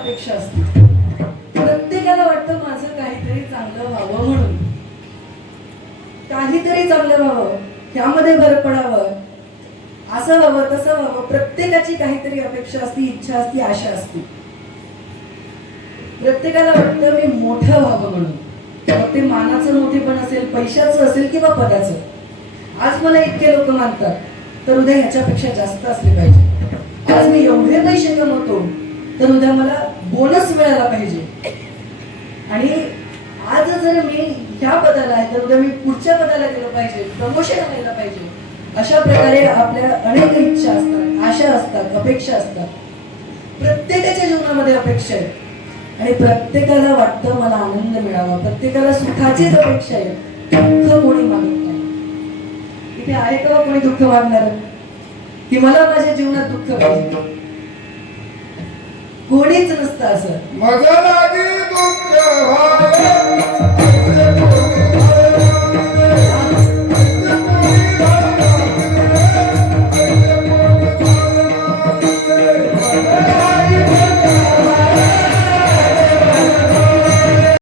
अपेक्षा असते. प्रत्येकाला वाटतं माझं काहीतरी चांगलं व्हावं म्हणून, काहीतरी चांगलं व्हावं, ह्यामध्ये भर पडावं, असं व्हावं तसं व्हावं. प्रत्येकाची काहीतरी अपेक्षा असते, इच्छा असते, आशा असते. प्रत्येकाला वाटतं मी मोठं व्हावं म्हणून, मग ते मानाचं मोठेपण असेल, पैशाचं असेल किंवा पदाचं. आज मला इतके लोक मानतात, तर उद्या ह्याच्यापेक्षा जास्त असले पाहिजे. आज मी एवढे पैसे कमवतो, तर उद्या मला बोनस मिळाला पाहिजे. आणि आज जर मी ह्या पदाला आहे, तर उद्या मी पुढच्या पदाला गेलो पाहिजे, प्रमोशन आणायला पाहिजे. अशा प्रकारे आपल्या अनेक इच्छा असतात, आशा असतात, अपेक्षा असतात. प्रत्येकाच्या जीवनामध्ये अपेक्षा आहेत आणि प्रत्येकाला वाटतं मला आनंद मिळावा, प्रत्येकाला सुखाचीच अपेक्षा आहे. दुःख कोणी मागत नाही. इथे आहे का कोणी दुःख मागणार की मला माझ्या जीवनात दुःख पाहिजे? कोणीच नसतं असं. मग लागे दुःख व्हावे